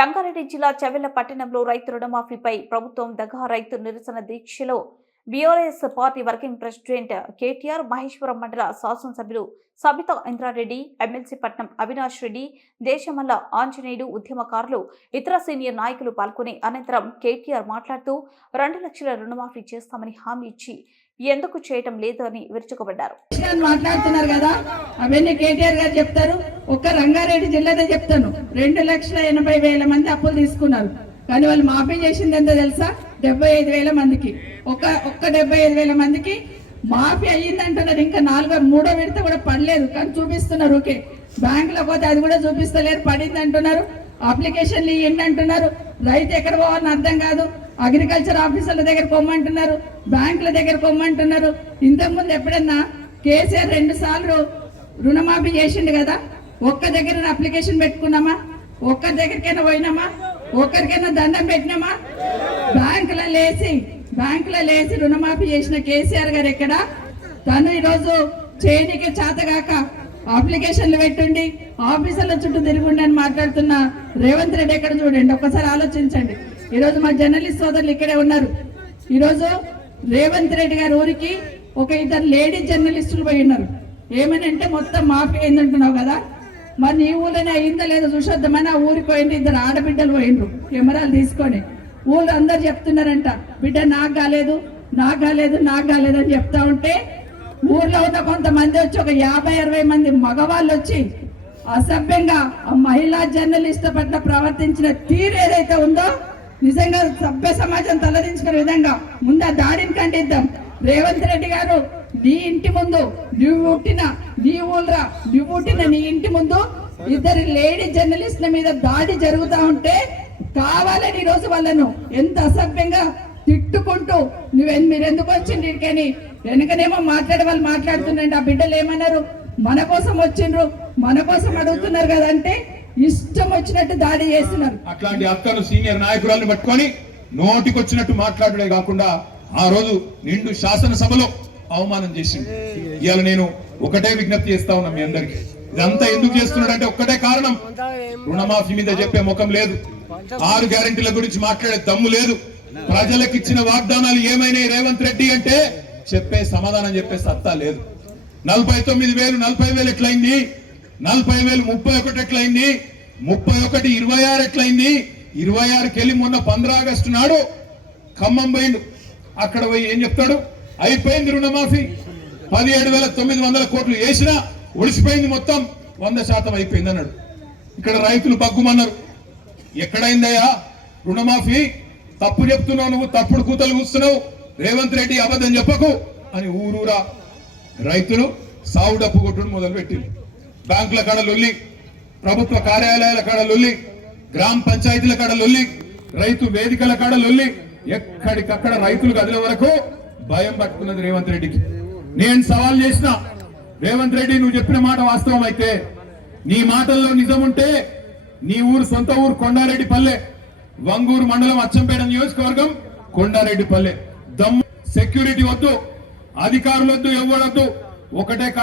రంగారెడ్డి జిల్లా చెవెళ్ల పట్టణంలో రైతు రుణమాఫీపై ప్రభుత్వం దగా రైతు నిరసన దీక్షలో BRS party working president KTR, Maheshwaram మండల శాసనసభ్యులు సబితా ఇంద్రారెడ్డి, ఎమ్మెల్సీ పట్నం అవినాష్ రెడ్డి, దేశమల్ల ఆంజనేయుడు, ఉద్యమకారులు, ఇతర సీనియర్ నాయకులు పాల్గొని అనంతరం కేటీఆర్ మాట్లాడుతూ 2 లక్షల రుణమాఫీ చేస్తామని హామీ ఇచ్చి ఎందుకు చేయటం లేదు అని విరుచుకుపడ్డారు. మాట్లాడుతున్నారు కదా, అవన్నీ కేటీఆర్ గారు చెప్తారు. ఒక్క రంగారెడ్డి జిల్లాదే చెప్తాను, 2,80,000 మంది అప్పులు తీసుకున్నారు. కానీ వాళ్ళు మాఫీ చేసింది ఎంతో తెలుసా? 75,000 మందికి. ఒక్క 75,000 మందికి మాఫీ అయ్యిందంటున్నారు. ఇంకా 3వ విడత కూడా పడలేదు, కానీ చూపిస్తున్నారు. ఓకే, బ్యాంకులో పోతే అది కూడా చూపిస్తలేరు, పడింది అంటున్నారు. అప్లికేషన్లు ఇవ్వండి అంటున్నారు. రైతు ఎక్కడ పోవాలని అర్థం కాదు. అగ్రికల్చర్ ఆఫీసర్ల దగ్గర పొమ్మంటున్నారు, బ్యాంకుల దగ్గర పొమ్మంటున్నారు. ఇంతకుముందు ఎప్పుడన్నా కేసీఆర్ 2 సార్లు రుణమాఫీ చేసిండు కదా, ఒక్క దగ్గర అప్లికేషన్ పెట్టుకున్నామా? ఒక్కరి దగ్గరికైనా పోయినామా? ఒక్కరికైనా దండం పెట్టినామా? బ్యాంకులో లేసి రుణమాఫీ చేసిన కేసీఆర్ గారు ఎక్కడ? తను ఈరోజు చేయనికి చేతగాక అప్లికేషన్లు పెట్టుండి ఆఫీసర్ల చుట్టూ తిరుగుండి అని మాట్లాడుతున్న రేవంత్ రెడ్డి ఎక్కడ? చూడండి, ఒక్కసారి ఆలోచించండి. ఈరోజు మా జర్నలిస్ట్ సోదరులు ఇక్కడే ఉన్నారు. ఈరోజు రేవంత్ రెడ్డి గారి ఊరికి ఒక 2 లేడీ జర్నలిస్టులు పోయి ఉన్నారు. ఏమని అంటే, మొత్తం మాఫీ అయిందంటున్నావు కదా, మరి నీ ఊళ్ళోనే అయిందో లేదో చూసొద్దామని ఆ ఊరికి పోయిండ్రు. 2 ఆడబిడ్డలు పోయిండ్రు కెమెరాలు తీసుకొని. ఊళ్ళో అందరు చెప్తున్నారంట, బిడ్డ నాకు కాలేదు అని చెప్తా ఉంటే ఊర్లో ఉన్న కొంతమంది వచ్చి ఒక 50-60 మంది మగవాళ్ళు వచ్చి అసభ్యంగా ఆ మహిళా జర్నలిస్ట్ పట్ల ప్రవర్తించిన తీరు ఏదైతే ఉందో, నిజంగా సభ్య సమాజం తలదించుకునే విధంగా ముందు ఆ దాడిని ఖండిద్దాం. రేవంత్ రెడ్డి గారు, నీ ఇంటి ముందు నువ్వు పుట్టిన నీ ఇంటి ముందు 2 లేడీ జర్నలిస్టుల మీద దాడి జరుగుతా ఉంటే కావాలని ఈరోజు వాళ్ళను ఎంత అసభ్యంగా తిట్టుకుంటూ మీరు ఎందుకు వచ్చిండ్రు కానీ వెనుకనేమో మాట్లాడే వాళ్ళు మాట్లాడుతున్నారండి. ఆ బిడ్డలు ఏమన్నారు? మన కోసం వచ్చిండ్రు, మన కోసం అడుగుతున్నారు కదా అంటే ఇష్టం వచ్చినట్టు దాడి చేస్తున్నారు. అట్లాంటి అక్కను సీనియర్ నాయకురాలను పట్టుకొని నోటికొచ్చినట్టు మాట్లాడడే కాకుండా ఆ రోజు నిండు శాసనసభలో అవమానం చేసింది. ఇవాళ నేను ఒకటే విజ్ఞప్తి చేస్తా ఉన్నా మీ అందరికి, ఇదంతా ఎందుకు చేస్తున్నాడంటే ఒక్కటే కారణం, రుణమాఫీ మీద చెప్పే ముఖం లేదు, 6 గ్యారెంటీల గురించి మాట్లాడే దమ్ము లేదు. ప్రజలకు ఇచ్చిన వాగ్దానాలు ఏమైనా రేవంత్ రెడ్డి అంటే చెప్పే సమాధానం చెప్పే సత్తా లేదు. 49,000 40,000 ఎట్లయింది? 40,000 31 ఎట్లయింది? 31 26 ఎట్లయింది? 26కి వెళ్ళి మొన్న 15 ఆగస్టు నాడు ఖమ్మం పోయిండు. అక్కడ పోయి ఏం చెప్తాడు? అయిపోయింది రుణమాఫీ, 17,900 కోట్లు వేసినా ఒడిసిపోయింది, మొత్తం 100% అయిపోయింది అన్నాడు. ఇక్కడ రైతులు బగ్గుమన్నారు. ఎక్కడైందయ్యా రుణమాఫీ? తప్పు చెప్తున్నావు నువ్వు, తప్పుడు కూతలు కూస్తున్నావు, రేవంత్ రెడ్డి అబద్ధం చెప్పకు అని ఊరూరా రైతులు సావు డప్పు కొట్టుడు మొదలు పెట్టింది. బ్యాంకుల కాడ లొల్లి, ప్రభుత్వ కార్యాలయాల కాడ లొల్లి, గ్రామ పంచాయతీల కాడ లొల్లి, రైతు వేదికల కాడ లొల్లి, ఎక్కడికక్కడ రైతులు కదిలే వరకు భయం పట్టుకున్నది రేవంత్ రెడ్డికి. నేను సవాల్ చేసిన, రేవంత్ రెడ్డి నువ్వు చెప్పిన మాట వాస్తవం అయితే, నీ మాటల్లో నిజం ఉంటే, నీ ఊరు సొంత ఊరు కొండారెడ్డిపల్లె, వంగూరు మండలం అచ్చంపేట నియోజకవర్గం కొండారెడ్డిపల్లె. దమ్ము సెక్యూరిటీ వద్దు, అధికారులు వద్దు, ఎవరొద్దు, ఒకటే